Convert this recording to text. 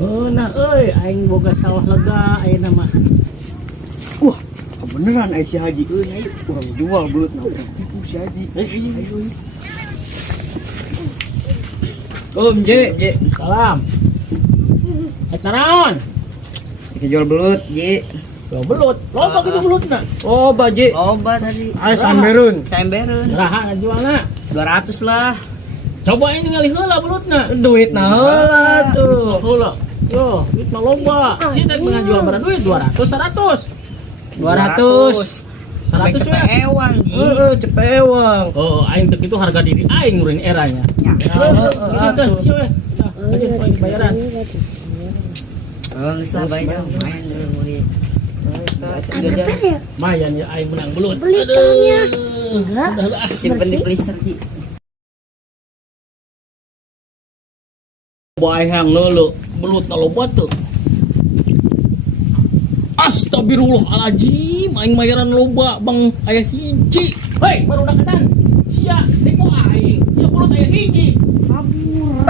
Nah aing boga sawah lega ayeuna mah. Wah, beneran si Haji. Ayo urang jual belut na urang tipu si Haji. Ayo. Je. Salam. Naon? Kita jual belut, Je. Lo belut. Loba kitu belutna. Loba, Je. Loba tadi. Ayo samberun. Samberun. Raha jualna. 200 lah. Coba ini ngalih heula belutna. Duit na heula tuh. Heula. Yo, duit mah loba. Si teh mengan jual berapa duit? 200, 100. 200. 100 ya. Ewang, Ji. Cepewang. Oh, aing teh kitu harga diri aing ngurin eranya. Ya. Gitu teh, sieu we. Nah, aja poin bayaran. Oh, geus lah bayar main dulu murid. Mayan ya aing menang belut. Beli tangnya. Udah Simpen di freezer, Ji. bayang lolo belut na loba tuh. Astagfirullahaladzim, aing mayaran loba bang aya hiji. Hei, baru udah kedan. Sia, deko aing. Ya belut aya hiji. Kabur.